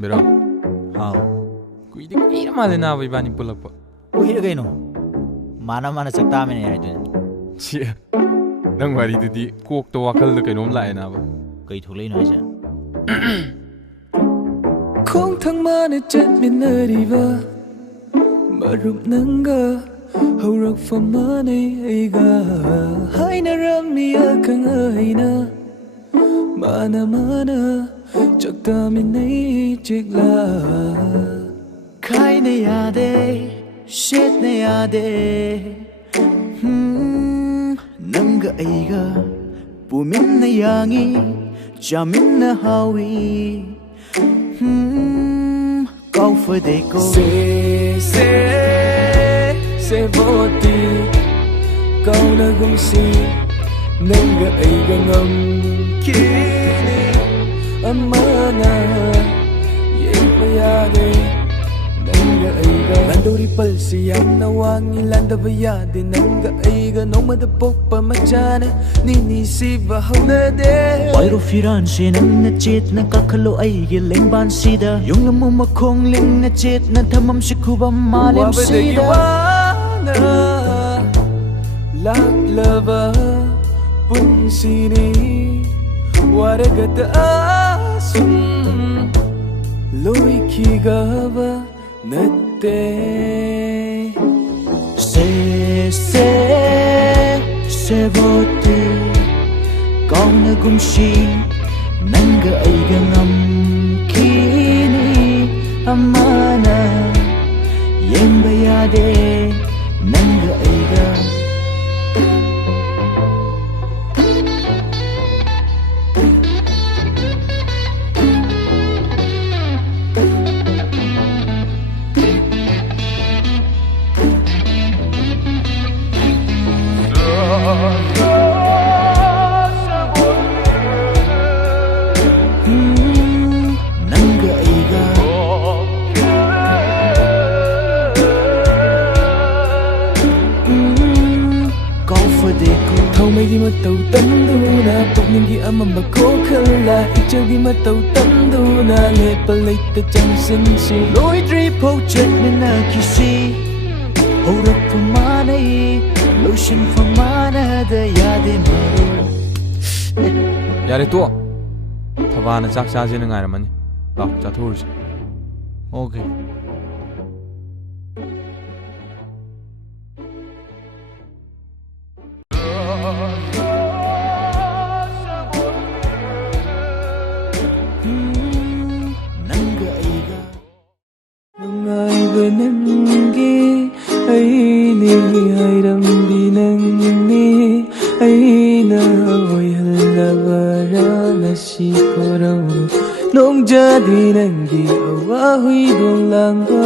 Biro, How? kuidi kuira male na ba ibani pulakpa. Kuhira kayo no? Mana sakta amin ay doon. Siya, nang wari didi kok to wakal na kayo nomla na ba. Kay thulay no siya. Kung thang mana chat minariba marup nanga haurak fa manay aiga hay na ramia kang aina mana chakta minay chikla khai na yade shit na yade nanga aiga pumin na yangi jamin na hawi Kau fadeko Se voti Kau na gumsi Nangga ay gangam Kini Amana Yeng mayade Nangga ay ga Landori palsiyam nawangi Landa bayade Nangga ay ga Nong madapok pamachana Nini si bahaw na de Wairo firan si nang na chit na kakalo ay giling ban sida Yung namumakong ling na chit na tamam si kubam malim sida Wabadagiwana Laklava punsini Waragata asum Loy kigava natte Se voti Kau na gumsi Nangga ay gangam Kini amana Yang bayade Nangga ay ga Thâu mấy gi matau tâm du na Puk ning gi amam ba ko khala Icha gi matau tâm du na Le palay ta chang sin si Lối tri po chết nên na kisi Hầu rập phá má này Lotion phá má na da yade maru Yare to. Thabana chak cha je na ngai ramani. Law, cha thur si. Okay. Nangga ay ga Nangay ba nanggi Ay ni hayram binangni Ay na awoy halabara na sikorang Nung jadi nanggi awahui dong lang ba